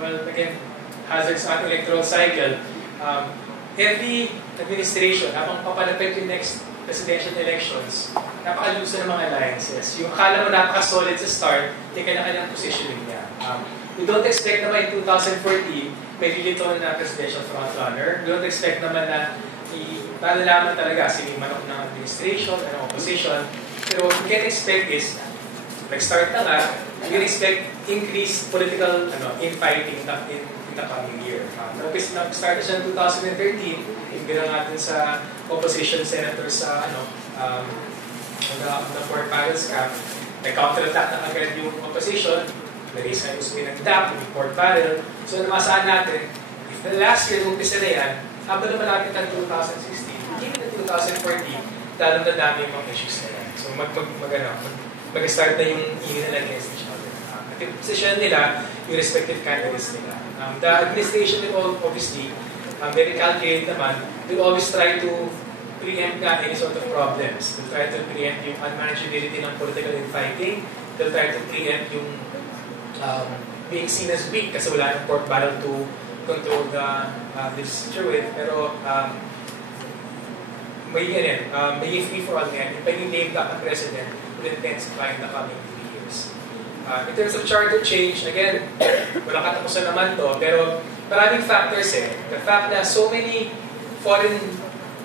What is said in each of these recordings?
well, again, hazards on electoral cycle. Every administration, habang papalapit yung next presidential elections, napakaluso ng mga alliances. Yung akala mo napaka-solid sa start, yung kanya-kanyang positioning niya. We don't expect naman in 2014, may lilito na presidential frontrunner. We don't expect naman na malalaman talaga sino yung manok ng administration, ng opposition. Pero what we can expect is, nag-start na nga, we can expect increased political infighting in the coming year. Nag-start na siya in 2013, yung bilang natin sa opposition senators sa the Fort Barrels camp. Nag-counterattack na agad yung opposition, na-raise na yung ng DAP, yung Fort Barrel. So namasahan natin, if the last year umpisa na yan, habang naman natin ng 2016, even in 2014, lalong na dami yung mga issues na yan. So mag-start na yung ingin nila against each other. At yung position nila, yung respective candidates nila. The administration will obviously, very calculated naman, will always try to preempt any sort of problems. They'll try to preempt yung unmanageability ng political infighting. They'll try to preempt yung being seen as weak kasi wala ng pork barrel to control the legislature with. Pero may free for all yan. Yung paging named up ang president will intensify in the coming 3 years. In terms of charter change, again, walang katapusan naman to, pero maraming factors The fact na so many foreign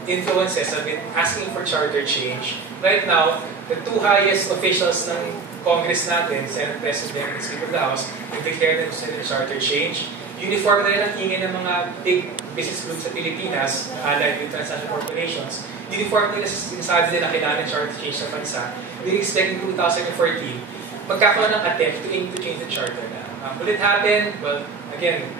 influences have been asking for charter change. Right now, the 2 highest officials ng Congress natin, Senate President and Speaker of the House, have declared na charter change. Uniform na rin ang ingin ng mga big business groups sa Pilipinas, allied with transnational corporations. Uniform nila sinasabi nila kailangan charter change sa bansa. We expect in 2014, magkakaroon ng attempt to change the charter na. Will it happen? Well, again,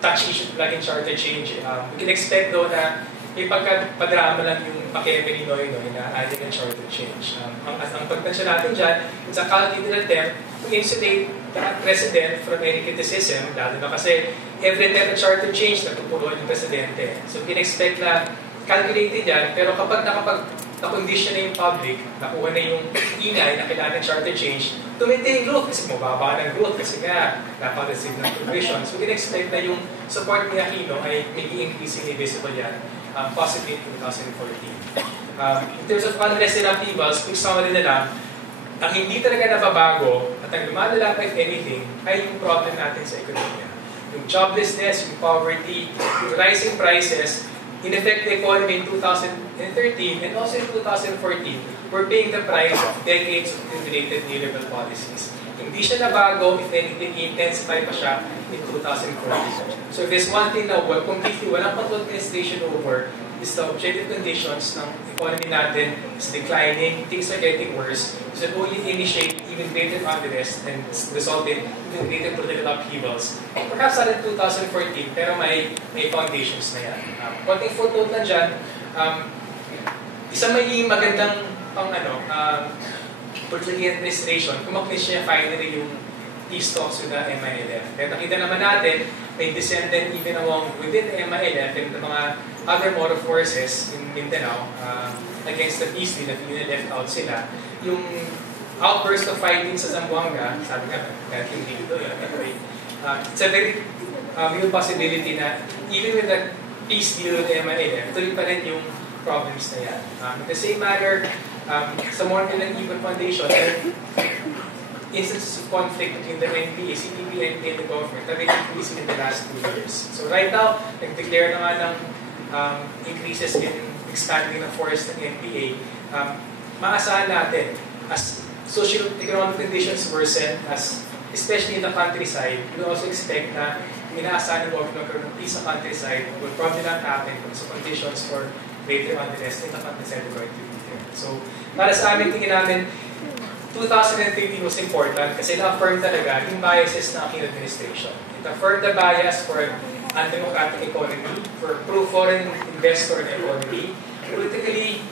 touch issue laging charter change. We can expect though na may pagpadrama lang yung pakeme ni Noy na adding ng charter change. Ang pagtansya natin dyan, it's a calculated attempt to insulate the president from any criticism, lalo na kasi every time na charter change, natupuruan yung presidente. So we can expect na calculated yan, pero kapag na-condition na yung public, nakuha na yung ingay na kailangan ng charter change, to maintain growth, kasi mababa ng growth, kasi nga, napaka-receive ng provisions. So we can expect na yung support ni Aquino ay maybe increasingly visible yan, possibly in 2014. In terms of unrest and upheavals, quick summary na lang, ang hindi talaga nababago at ang lumalala pa if anything ay yung problem natin sa ekonomiya. Yung joblessness, yung poverty, yung rising prices, in effect the economy in 2013 and also in 2014, we're paying the price of decades of related neoliberal policies. Hindi siya nabago, if anything, intensify pa siya in 2014. So if there's one thing na completely walang administration over, is the objective conditions ng economy natin is declining, things are getting worse, it should only initiate even greater unrest and result in even greater political upheavals. Perhaps not in 2014, pero may foundations na yan. Konting footnote na dyan, isang may magandang political administration, kumaklis niya finally yung peace talks with the MILF. Kaya nakita naman natin, may descendant even within the MILF and the mga other moral forces in Mindanao against the peace deal, na left out sila. Yung outburst of fighting sa Zamboanga, sabi nga, kahit hindi ito yun, anyway, it's a very real possibility na even with the peace deal with the MILF, tuloy pa rin yung problems na yan. In the same manner, sa Morgan and Even Foundation, instances of conflict between the NPA, CPP, NPA, and the government have been increasing in the last 2 years. So right now, nag-declare na nga ng increases in expanding ng forest ng NPA. Maasahan natin, as socio-economic conditions worsen, especially in the countryside, we also expect na inaasahan ng government ng peace sa countryside will probably not happen because of conditions for greater unrest in the countryside are going to be there. So, para sa amin, tingin namin, 2013 was important kasi na-affirm talaga yung biases ng aking administration. It affirmed the bias for undemocratic economy, for pro-foreign investor economy. Politically,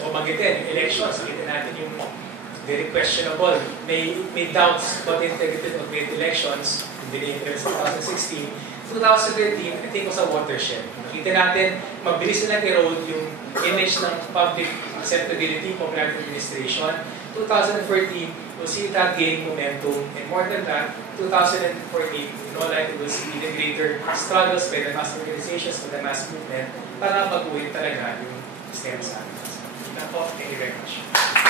magitin, elections, kita natin yung very questionable. May doubts about the integrity of the elections in the 2016. 2013, I think was a watershed. Nakita natin, mabilis na nag-erode yung image ng public acceptability, popular administration. 2014, we'll see that gaining momentum, and more than that, 2014, in all likelihood, we'll see the greater struggles by the mass organizations, by the mass movement, para baguhin talaga yung sistema sa atin. Thank you very much.